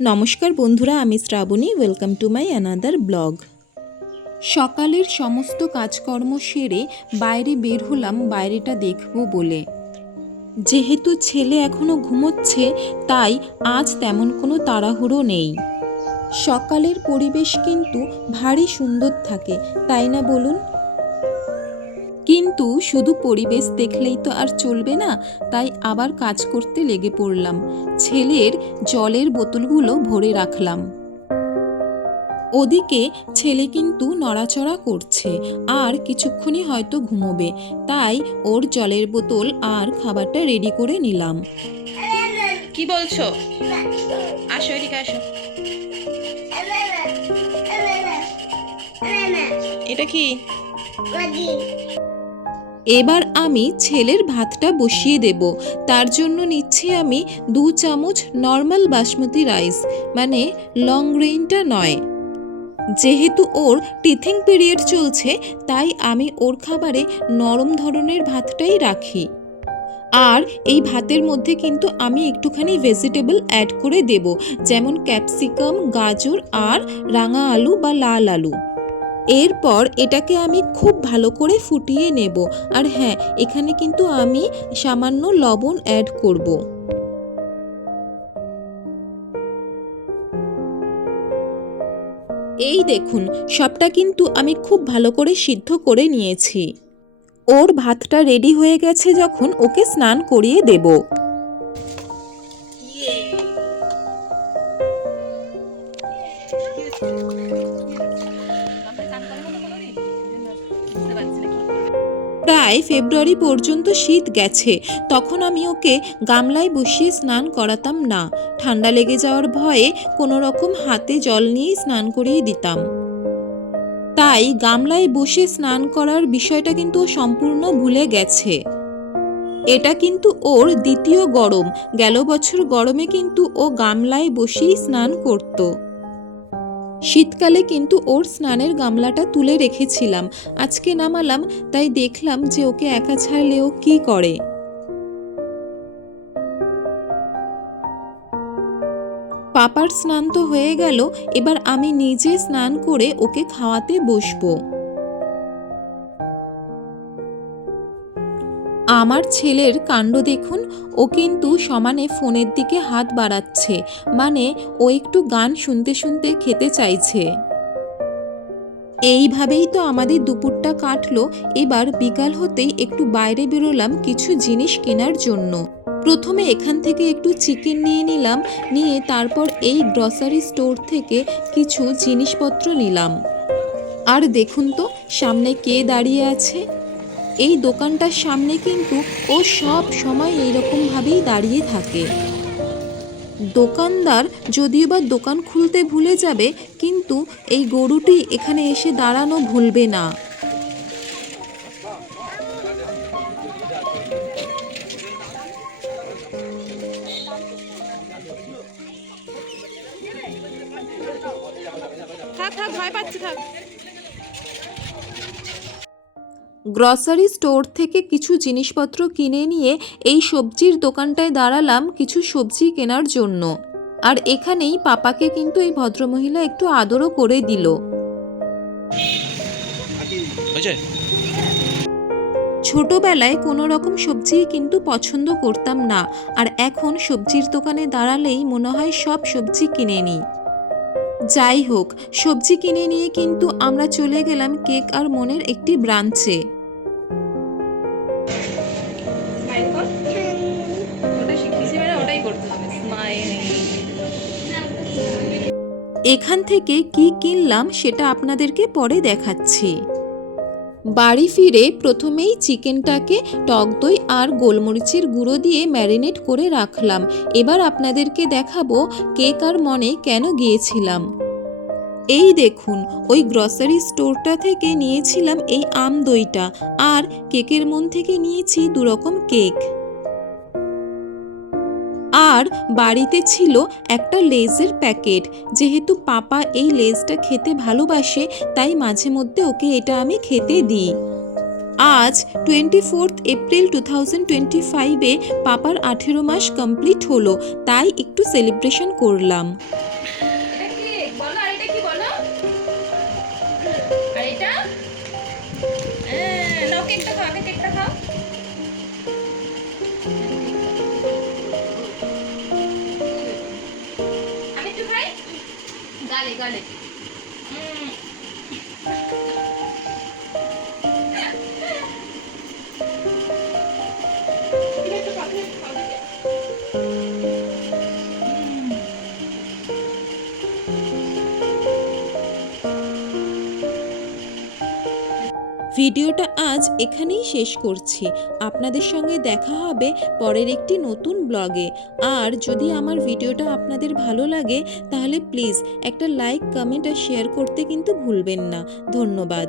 নমস্কার বন্ধুরা, আমি Shrabani. Welcome to my another blog. সকালের সমস্ত কাজকর্ম সেরে বাইরে বের হলাম বাইরেটা দেখব বলে। যেহেতু ছেলে এখনও ঘুমোচ্ছে, তাই আজ তেমন কোনো তাড়াহুড়ো নেই। সকালের পরিবেশ কিন্তু ভারী সুন্দর থাকে, তাই না বলুন? কিন্তু শুধু পরিবেশ দেখলেই তো আর চলবে না, তাই আবার কাজ করতে লেগে পড়লাম। ছেলের জলের বোতলগুলো ভরে রাখলাম। ওদিকে ছেলে কিন্তু নড়াচড়া করছে আর কিছুক্ষণই হয়তো ঘুমোবে, তাই ওর জলের বোতল আর খাবারটা রেডি করে নিলাম। কি বলছো? আসো, এদিকে আসো। এটা কি? এবার আমি ছেলের ভাতটা বসিয়ে দেব। তার জন্য নিচ্ছি আমি 2 চামচ নর্মাল বাসমতি রাইস, মানে লং গ্রেইনটা নয়। যেহেতু ওর টিথিং পিরিয়ড চলছে, তাই আমি ওর খাবারে নরম ধরনের ভাতটাই রাখি। আর এই ভাতের মধ্যে কিন্তু আমি একটুখানি ভেজিটেবল অ্যাড করে দেব, যেমন ক্যাপসিকাম, গাজর আর রাঙা আলু বা লাল আলু। এরপর এটাকে আমি খুব ভালো করে ফুটিয়ে নেব। আর হ্যাঁ, এখানে কিন্তু আমি সামান্য লবণ অ্যাড করব। এই দেখুন, সবটা কিন্তু আমি খুব ভালো করে সিদ্ধ করে নিয়েছি। ওর ভাতটা রেডি হয়ে গেছে যখন, ওকে স্নান করিয়ে দেব। প্রায় ফেব্রুয়ারি পর্যন্ত শীত গেছে, তখন আমি ওকে গামলায় বসিয়ে স্নান করাতাম না। ঠান্ডা লেগে যাওয়ার ভয়ে কোনো রকম হাতে জল নিয়েই স্নান করিয়ে দিতাম। তাই গামলায় বসে স্নান করার বিষয়টা কিন্তু ও সম্পূর্ণ ভুলে গেছে। এটা কিন্তু ওর দ্বিতীয় গরম। গেল বছর গরমে কিন্তু ও গামলায় বসেই স্নান করত। শীতকালে কিন্তু ওর স্নানের গামলাটা তুলে রেখেছিলাম, আজকে নামালাম, তাই দেখলাম যে ওকে একা ছাড়লে ও কী করে। পাপার স্নান তো হয়ে গেল, এবার আমি নিজে স্নান করে ওকে খাওয়াতে বসবো। আমার ছেলের কাণ্ড দেখুন, ও কিন্তু সমানে ফোনের দিকে হাত বাড়াচ্ছে, মানে ও একটু গান শুনতে শুনতে খেতে চাইছে। এইভাবেই তো আমাদের দুপুরটা কাটলো। এবার বিকাল হতেই একটু বাইরে বেরোলাম কিছু জিনিস কেনার জন্য। প্রথমে এখান থেকে একটু চিকেন নিয়ে নিলাম, নিয়ে তারপর এই গ্রসারি স্টোর থেকে কিছু জিনিসপত্র নিলাম। আর দেখুন তো সামনে কে দাঁড়িয়ে আছে। এই দোকানটার সামনে কিন্তু ও সব সময় এইরকমভাবেই দাঁড়িয়ে থাকে। দোকানদার যদিও বা দোকান খুলতে ভুলে যাবে, কিন্তু এই গরুটি এখানে এসে দাঁড়ানো ভুলবে না। ভয় পাচ্ছি, থাক। গ্রসারি স্টোর থেকে কিছু জিনিসপত্র কিনে নিয়ে এই সবজির দোকানটায় দাঁড়ালাম কিছু সবজি কেনার জন্য। আর এখানেই পাপাকে কিন্তু এই ভদ্রমহিলা একটু আদরও করে দিল। ছোটবেলায় কোনো রকম সবজি কিন্তু পছন্দ করতাম না, আর এখন সবজির দোকানে দাঁড়ালেই মনে হয় সব সবজি কিনে নিই। যাই হোক, সবজি কিনে নিয়ে কিন্তু আমরা চলে গেলাম কেক আর মনের একটি ব্রাঞ্চে। এখান থেকে কি কিনলাম সেটা আপনাদেরকে পরে দেখাচ্ছি। বাড়ি ফিরে প্রথমেই চিকেনটাকে টক দই আর গোলমরিচের গুঁড়ো দিয়ে ম্যারিনেট করে রাখলাম। এবার আপনাদেরকে দেখাবো কেক আর মনে কেন গিয়েছিলাম। এই দেখুন, ওই গ্রসারি স্টোরটা থেকে নিয়েছিলাম এই আম দইটা, আর কেকের মন থেকে নিয়েছি 2 রকম কেক। আর বাড়িতে ছিল একটা লেজের প্যাকেট। যেহেতু পাপা এই লেজটা খেতে ভালোবাসে, তাই মাঝে মধ্যে ওকে এটা আমি খেতে দিই। আজ 24 এপ্রিল 2025-এ পাপার 18 মাস কমপ্লিট হলো, তাই একটু সেলিব্রেশন করলাম। আগে কেকটা খাও। আমি একটু খাই গালে গালে। ভিডিওটা আজ এখানেই শেষ করছি। আপনাদের সঙ্গে দেখা হবে পরের একটি নতুন ব্লগে। আর যদি আমার ভিডিওটা আপনাদের ভালো লাগে তাহলে প্লিজ একটা লাইক, কমেন্ট আর শেয়ার করতে কিন্তু ভুলবেন না। ধন্যবাদ।